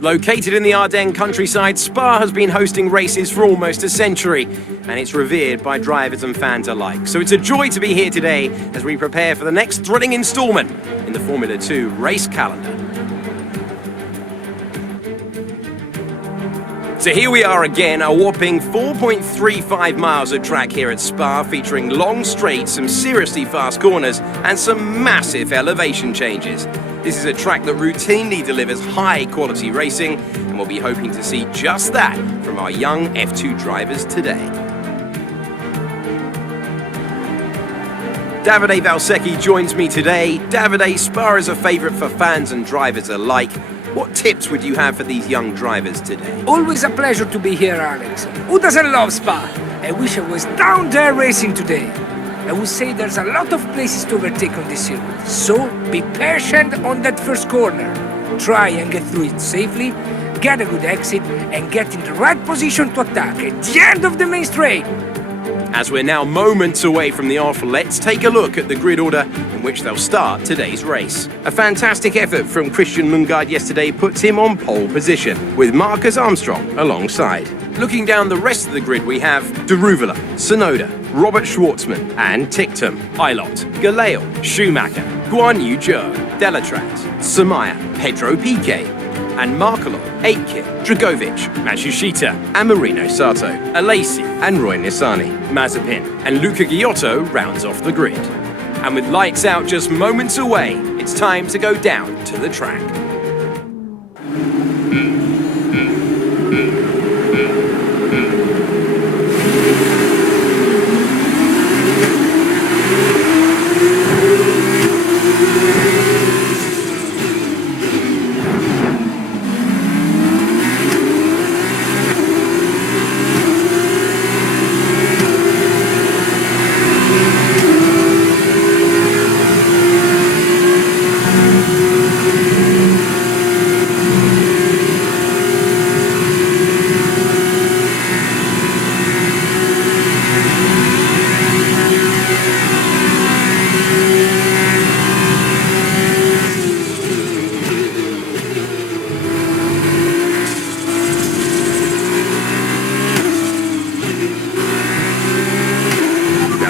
Located in the Ardennes countryside, Spa has been hosting races for almost a century, and it's revered by drivers and fans alike. So it's a joy to be here today as we prepare for the next thrilling instalment in the Formula 2 race calendar. So here we are again, a whopping 4.35 miles of track here at Spa, featuring long straights, some seriously fast corners, and some massive elevation changes. This is a track that routinely delivers high-quality racing, and we'll be hoping to see just that from our young F2 drivers today. Davide Valsecchi joins me today. Davide, Spa is a favourite for fans and drivers alike. What tips would you have for these young drivers today? Always a pleasure to be here, Alex. Who doesn't love Spa? I wish I was down there racing today. I would say there's a lot of places to overtake on this circuit, so be patient on that first corner. Try and get through it safely, get a good exit, and get in the right position to attack at the end of the main straight. As we're now moments away from the off, let's take a look at the grid order in which they'll start today's race. A fantastic effort from Christian Lundgaard yesterday puts him on pole position, with Marcus Armstrong alongside. Looking down the rest of the grid, we have De Ruyveler, Tsunoda, Robert Schwartzman and Ticktum, Ilott, Galeal, Schumacher, Guan Yu Zhou, Delatraz, Samaya, Pedro Piquet, and Markelov, Aitken, Dragovic, Matsushita, and Marino Sato, Alesi, and Roy Nissany, Mazepin, and Luca Ghiotto rounds off the grid. And with lights out just moments away, it's time to go down to the track.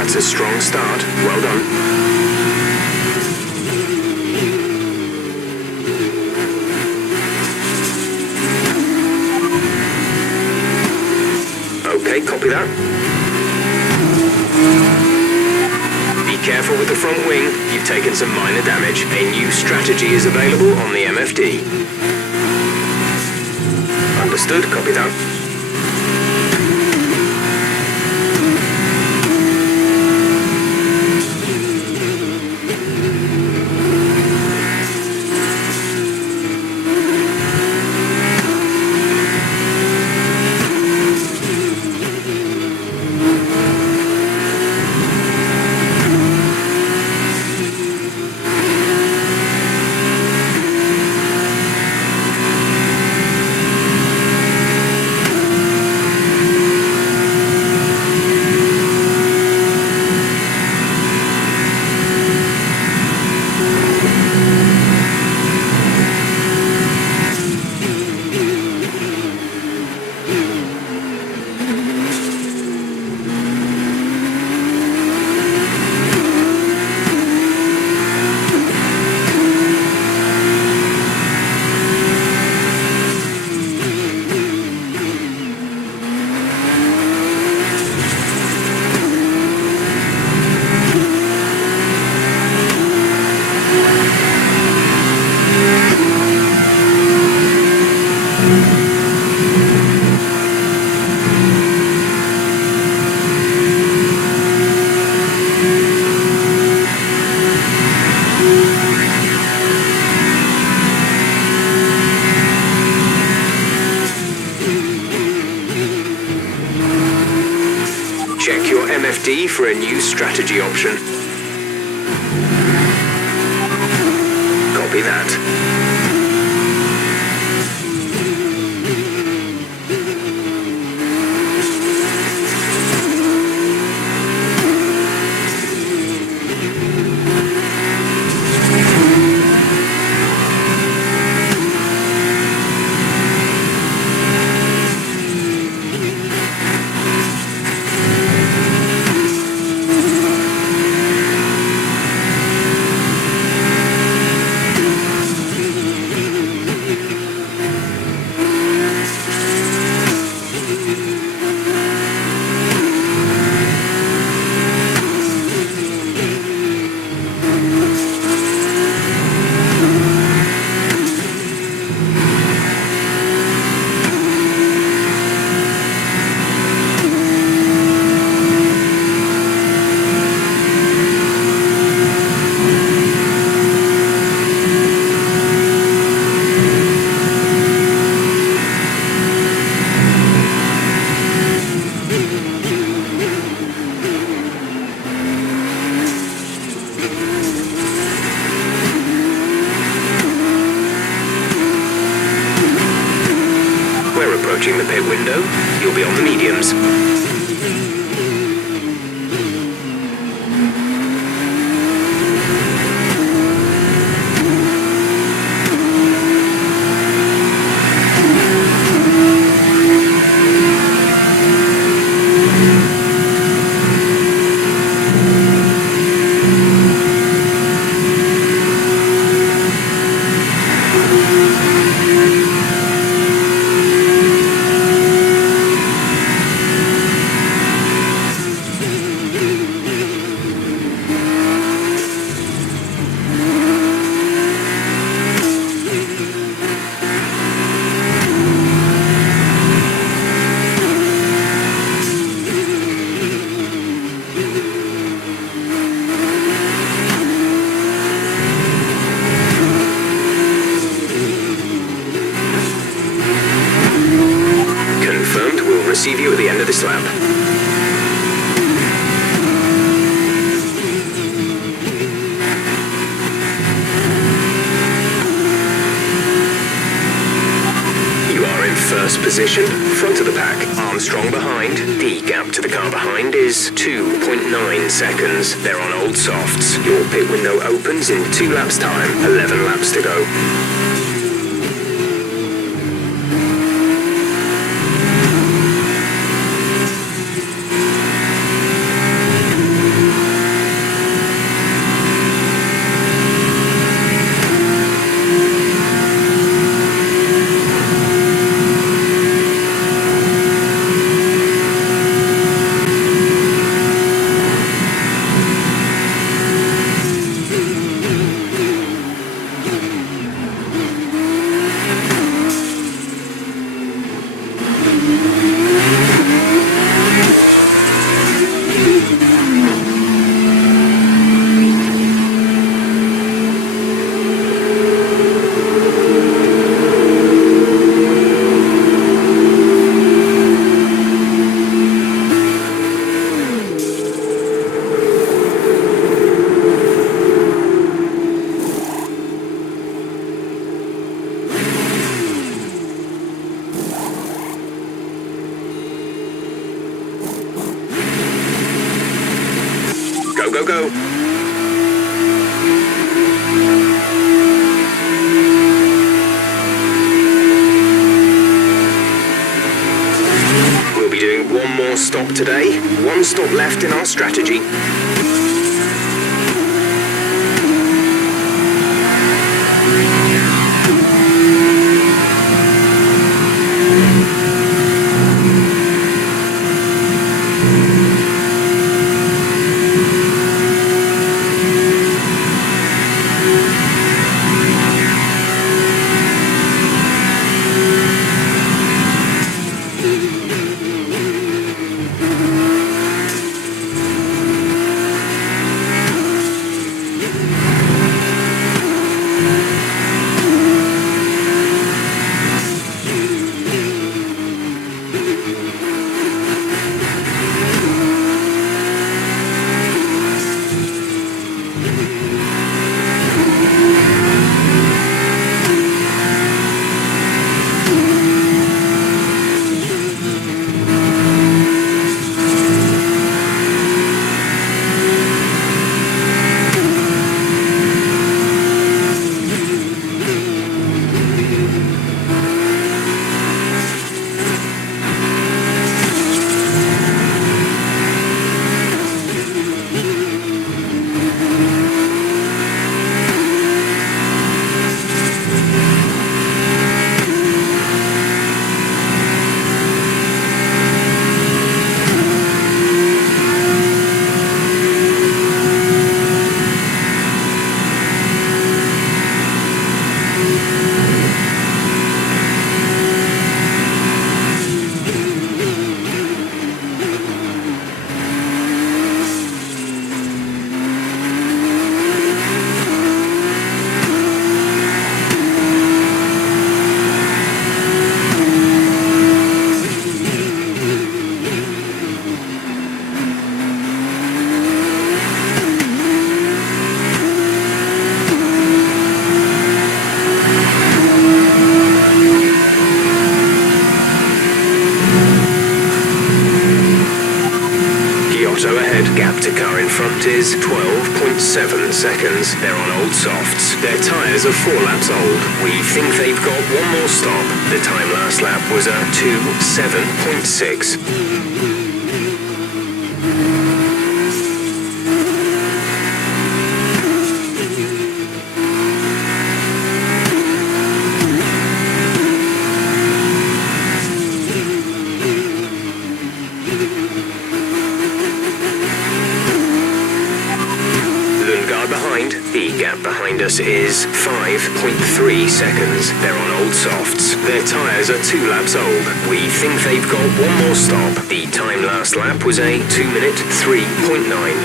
A strong start. Well done. Okay, copy that. Be careful with the front wing. You've taken some minor damage. A new strategy is available on the MFD. Understood, copy that. Check your MFD for a new strategy option. Copy that. You'll be on the mediums. Receive you at the end of this lap. You are in first position, front of the pack, Armstrong behind. The gap to the car behind is 2.9 seconds. They're on old softs. Your pit window opens in 2 laps time, 11 laps to go. Go, go, go. We'll be doing one more stop today. One stop left in our strategy. Auto ahead. Gap to car in front is 12.7 seconds. They're on old softs. Their tyres are 4 laps old. We think they've got one more stop. The time last lap was a 2:7.6. The gap behind us is 5.3 seconds. They're on old softs. Their tyres are 2 laps old. We think they've got one more stop. The time last lap was a 2-minute 3.9.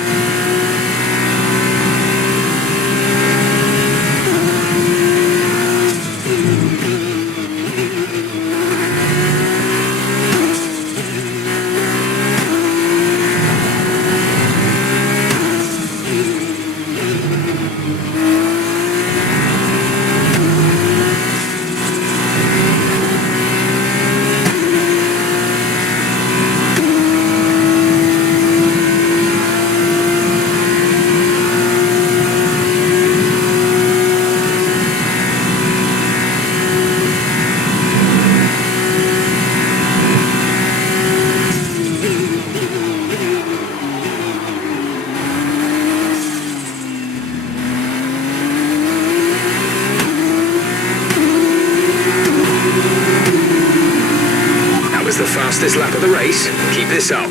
The fastest lap of the race. Keep this up.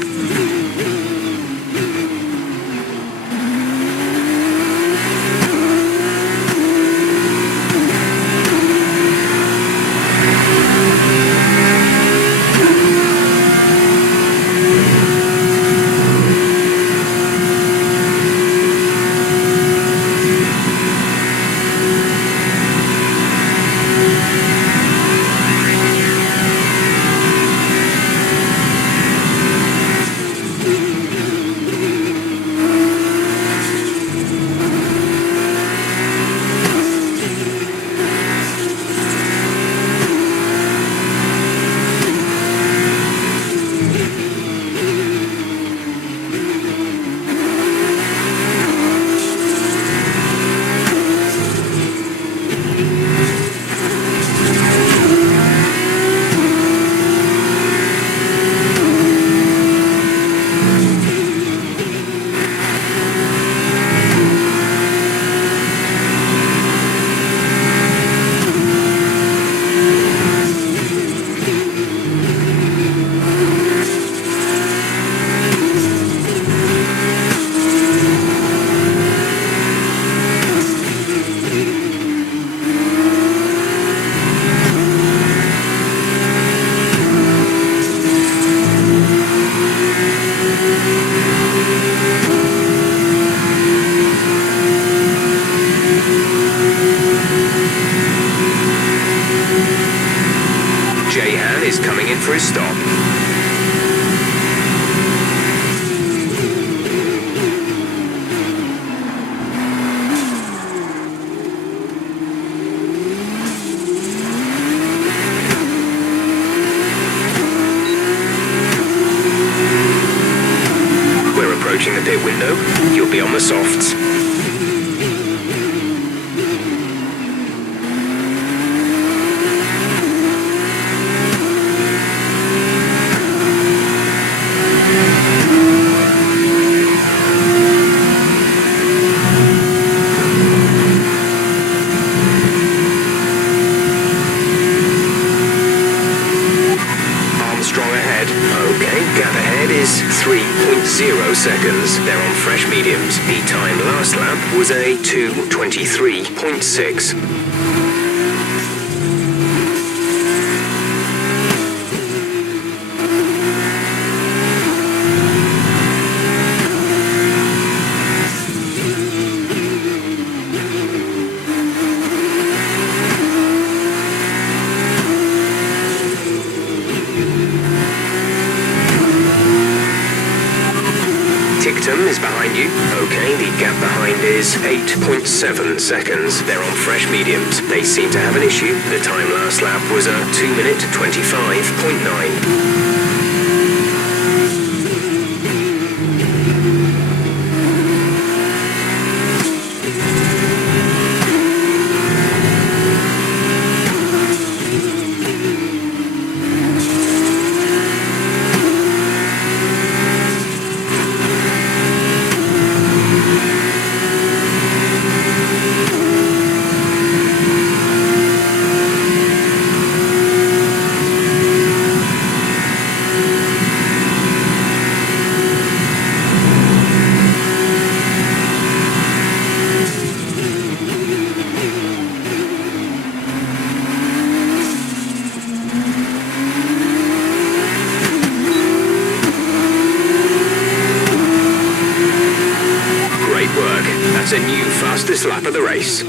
Is coming in for his stop. We're approaching the pit window. You'll be on the softs. Gap ahead is 3.0 seconds. They're on fresh mediums. The time last lap was a 2:23.6. Is behind you. Okay, the gap behind is 8.7 seconds. They're on fresh mediums. They seem to have an issue. The time last lap was a 2-minute 25.9. That's a new fastest lap of the race.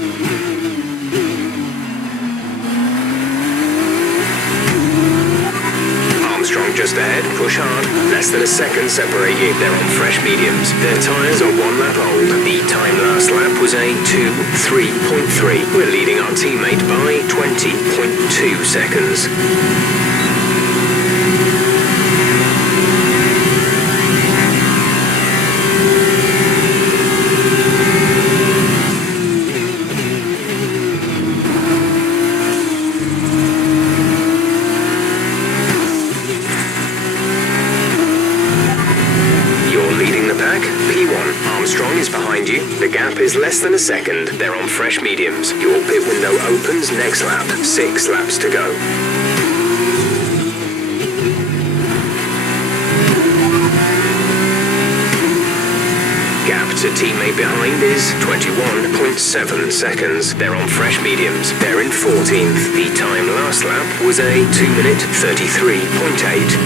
Armstrong just ahead, push hard. Less than a second separate you. They're on fresh mediums. Their tyres are 1 lap old. The time last lap was a 2:03.3. We're leading our teammate by 20.2 seconds. Armstrong is behind you. The gap is less than a second. They're on fresh mediums. Your pit window opens next lap. 6 laps to go. Gap to teammate behind is 21.7 seconds. They're on fresh mediums. They're in 14th. The time last lap was a 2-minute 33.8.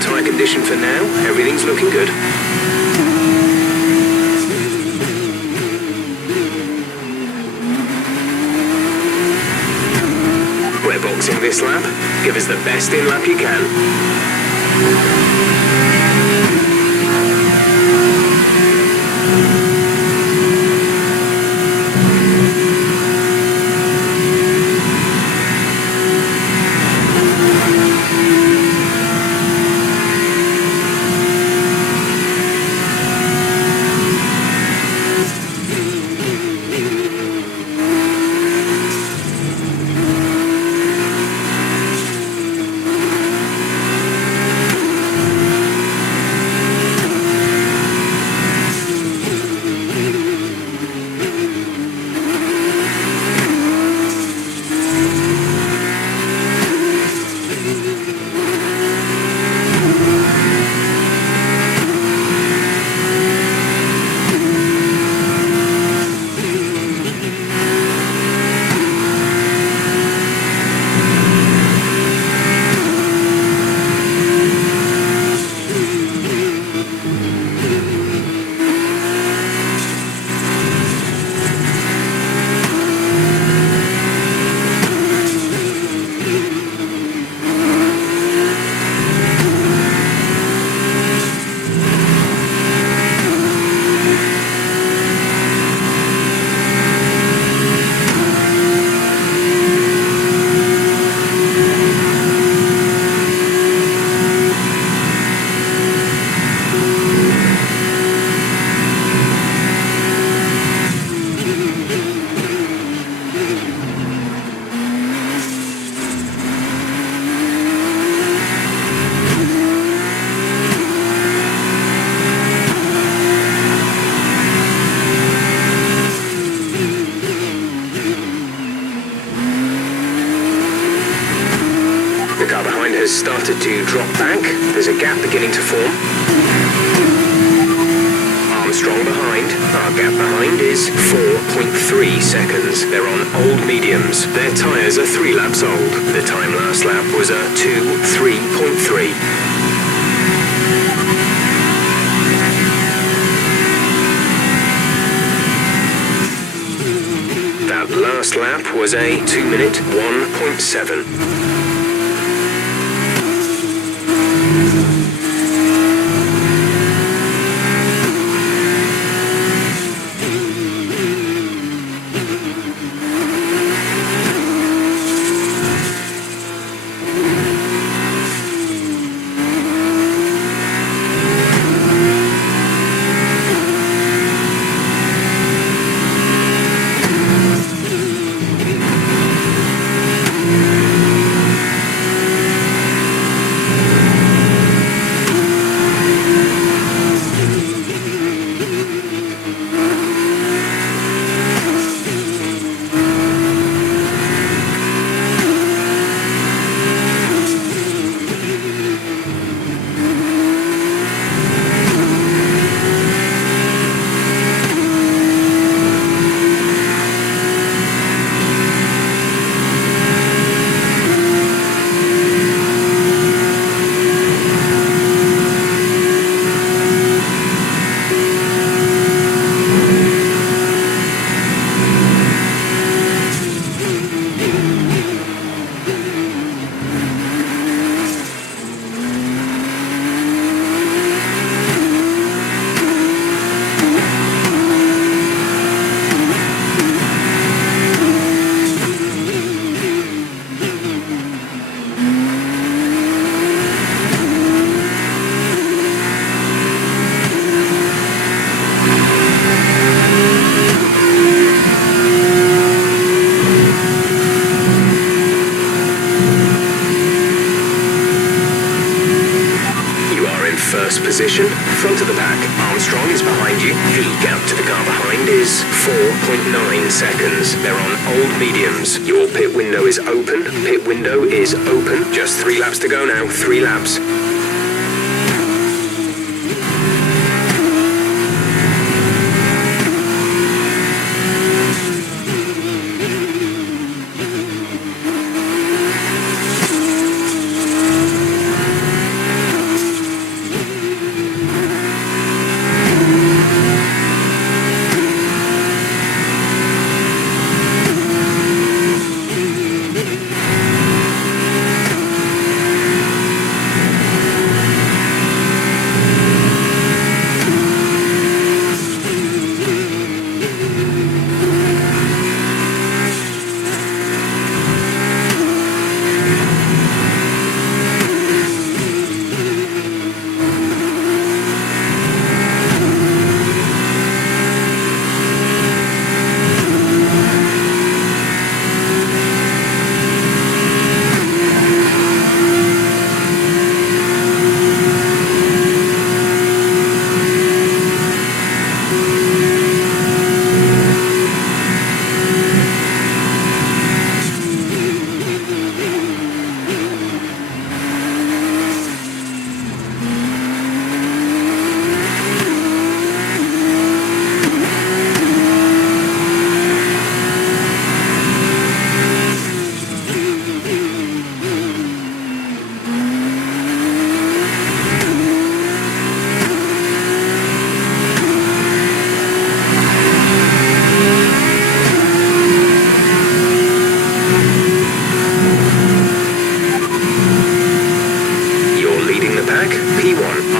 Tyre condition for now. Everything's looking good. We're boxing this lap. Give us the best in lap you can. Started to drop back. There's a gap beginning to form. Armstrong behind. Our gap behind is 4.3 seconds. They're on old mediums. Their tyres are 3 laps old. The time last lap was a 2:03.3. That last lap was a 2-minute 1.7. first position, front of the pack. Armstrong is behind you. The gap to the car behind is 4.9 seconds. They're on old mediums. Your pit window is open. Pit window is open. Just 3 laps to go now. 3 laps.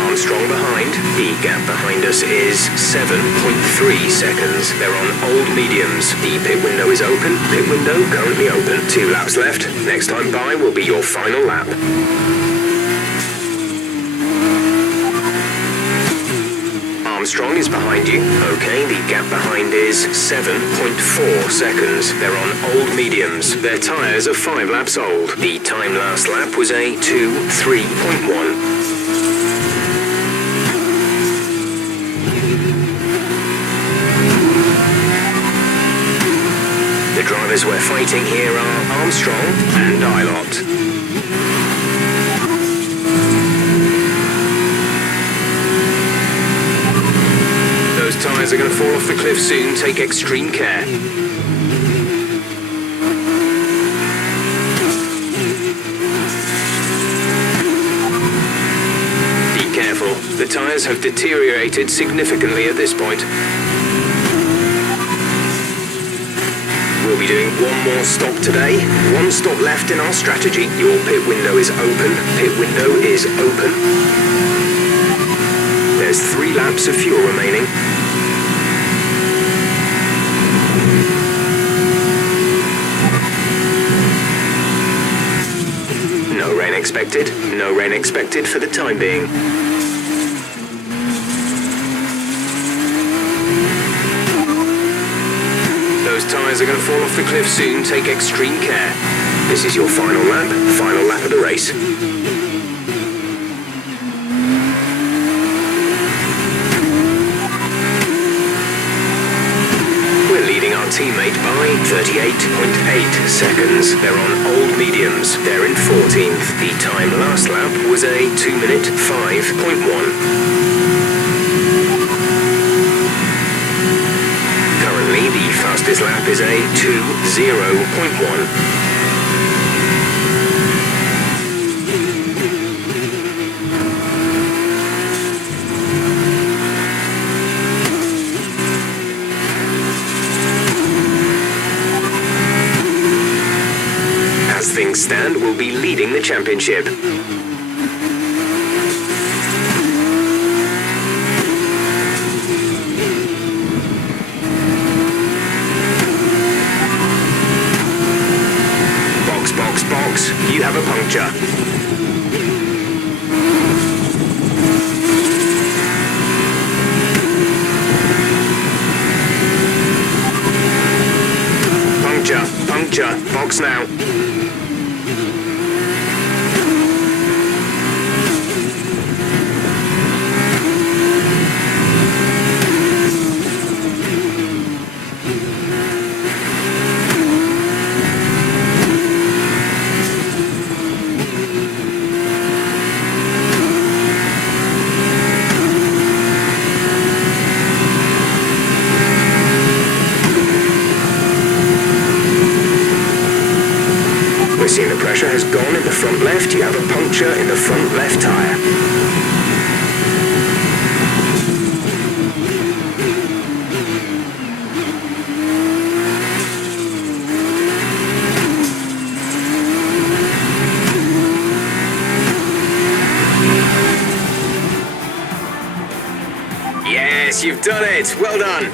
Armstrong behind. The gap behind us is 7.3 seconds. They're on old mediums. The pit window is open. Pit window currently open. 2 laps left. Next time by will be your final lap. Armstrong is behind you. Okay, the gap behind is 7.4 seconds. They're on old mediums. Their tyres are 5 laps old. The time last lap was a 2:3.1. The drivers we're fighting here are Armstrong and Ilott. Those tyres are going to fall off the cliff soon. Take extreme care. Be careful. The tyres have deteriorated significantly at this point. We'll be doing one more stop today. 1 stop left in our strategy. Your pit window is open. Pit window is open. There's 3 laps of fuel remaining. No rain expected. No rain expected for the time being. Those tyres are going to fall off the cliff soon. Take extreme care. This is your final lap of the race. We're leading our teammate by 38.8 seconds. They're on old mediums. They're in 14th. The time last lap was a 2-minute 5.1. The fastest lap is a 2:0.1. As things stand, we'll be leading the championship. Box, you have a puncture. Puncture, box now. left, you have a puncture in the front left tyre. Yes, you've done it! Well done!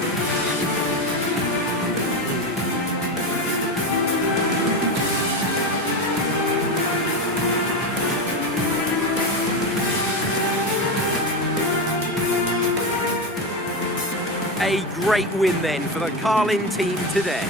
A great win then for the Carlin team today.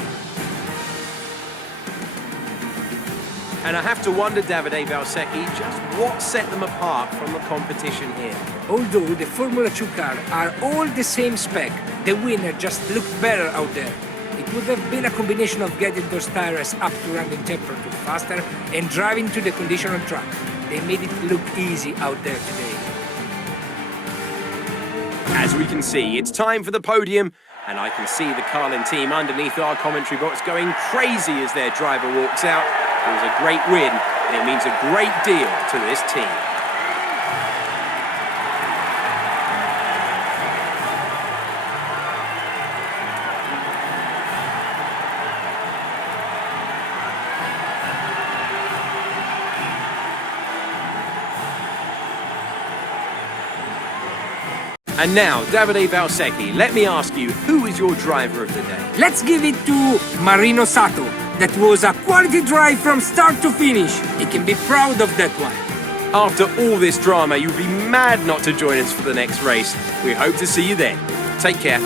And I have to wonder, Davide Valsecchi, just what set them apart from the competition here. Although the Formula 2 cars are all the same spec, the winner just looked better out there. It would have been a combination of getting those tires up to running temperature faster and driving to the condition on track. They made it look easy out there today. As we can see, it's time for the podium, and I can see the Carlin team underneath our commentary box going crazy as their driver walks out. It was a great win, and it means a great deal to this team. And now, Davide Valsecchi, let me ask you, who is your driver of the day? Let's give it to Marino Sato. That was a quality drive from start to finish. He can be proud of that one. After all this drama, you'd be mad not to join us for the next race. We hope to see you then. Take care.